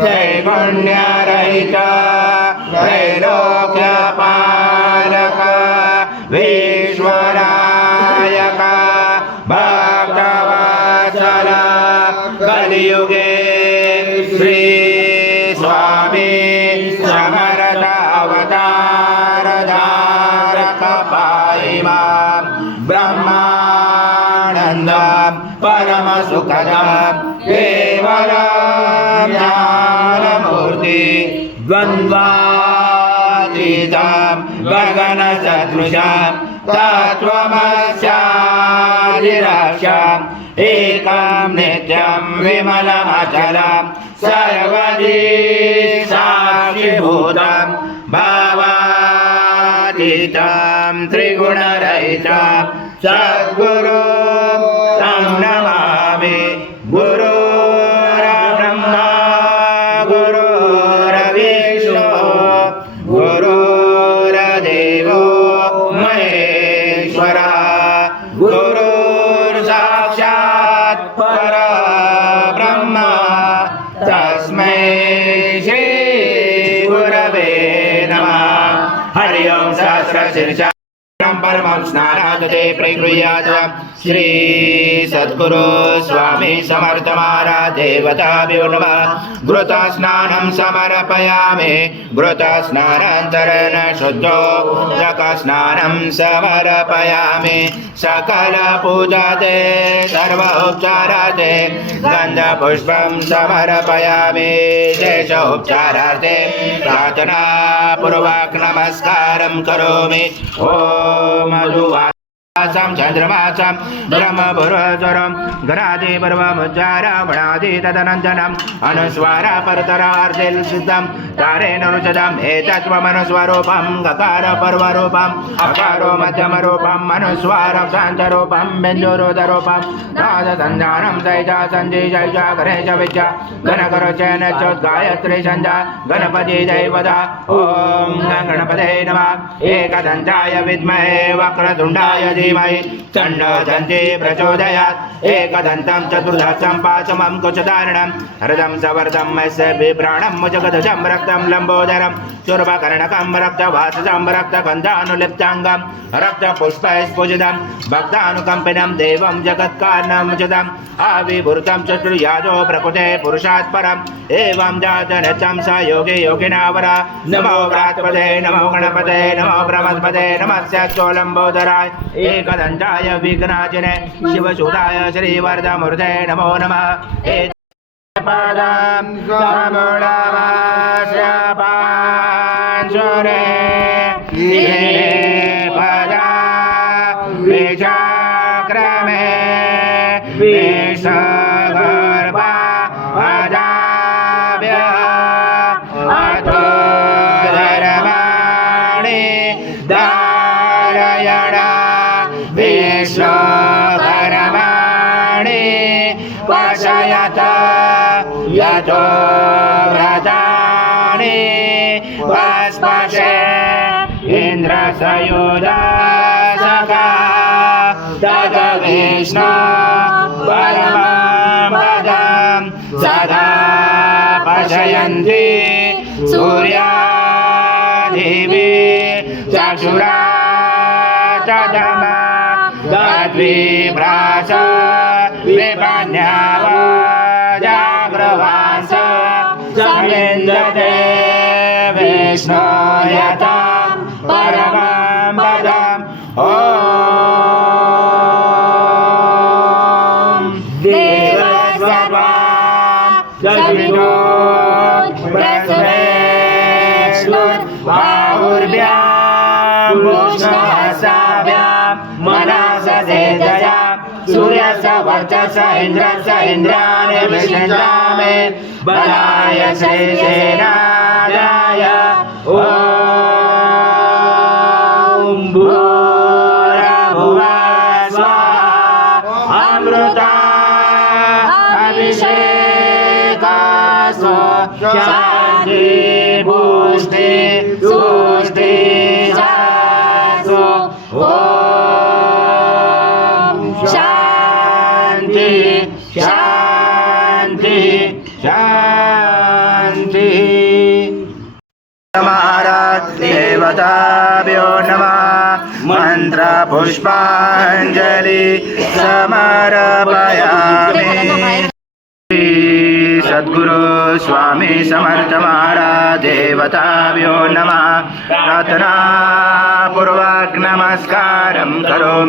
त्रैगुण्यरहित त्रैलोक्यपालक विश्वनायक भक्तवत्सल कलियुगे श्री स्वामी समरथ अवतार धारक पाहि परमसुखदं केवलं ज्ञानमूर्ति द्वन्द्वातीतं गगनसदृशं तत्त्वमस्यादिरक्षम् एकं नित्यं विमलमचलं सर्वदी साक्षिभूतं भावातीतं त्रिगुणरहितं सद्गुरु तस्मै श्रीगुरवे नमः हरि ओं सहस्रशीर्षा परमं स्नानागते प्रगृह्यात् श्री सद्गुरु स्वामी समर्थ महाराज नमः। घृतस्नानं समर्पयामि। घृतस्नानान्तरेण शुद्धो। सकस्नानं समर्पयामि। सकलपूजाते सर्वोपचाराते गन्धपुष्पं समर्पयामि। देशोपचारार्थे प्रार्थनापूर्वक् नमस्कारं करोमि। ॐ know I సాం చంద్రమాసాం బ్రహ్మపురచరం గణాది పర్వముచార వణాది తదనంజనం అనుస్వార పరతరార్దిల్ సిద్ధం తారేణ రుచదం ఏతత్వమనుస్వరూపం గకార పర్వరూపం అకారో మధ్యమరూపం మనుస్వారం శాంతరూపం బిందురుదరూపం నాదసంధానం సైజా సంజీ జైజ గణేశ విద్య గణకరు చేన చోద్గాయత్రి సంజ గణపతి దైవద ఓం గణపతే నమ ఏకదంతాయ విద్మహే వక్రతుండాయ धीमहि चण्डदन्ति प्रचोदयात्। एकदन्तं चतुर्दशं पाचमं कुचधारणं हृदं सवर्धं यस्य बिभ्राणं मुजगदजं रक्तं लम्बोदरं। चुर्भकर्णकं रक्तवासजं रक्तगन्धानुलिप्ताङ्गं। रक्तपुष्पैस्फुजितं भक्तानुकम्पिनं देवं जगत्कारणं जगत्कारणमुचितम् आविभूतं चतुर्यादो प्रकृते पुरुषात् परम्। एवं जातनचं स योगे योगिनावरा नमो व्रातपदे नमो गणपते नमो ब्रह्मपदे नमस्य चोलम्बोदराय एकदन्ताय विघ्नाजिने शिवसुताय श्रीवर्धमूर्ते नमो नमः। पादं समूढमास्य पशयत यतो व्रतानि वस्पशे इन्द्रसयुधासका तद्विष्णु परमं पदं सदा पशयन्ति सूर्यादेवी जाग्रवास समिन्दते विष्णु यथा परमं पदम् ॐ देवस्वत्वा सद्विनो बाहुर्भ्यां वर्चस इन्द्रस्य इन्द्राणि विष्णुमे बलाय श्रीसेनाय ॐ भूरभुवः स्वाहा अमृता अभिषेकासो शान्ति पुष्टि तुष्टि शासो देवताभ्यो नमः मन्त्रपुष्पाञ्जलि समर्पयामि श्री सद्गुरु स्वामी समर्थ महाराज देवताभ्यो नमः प्रार्थनापूर्वक नमस्कारं करोमि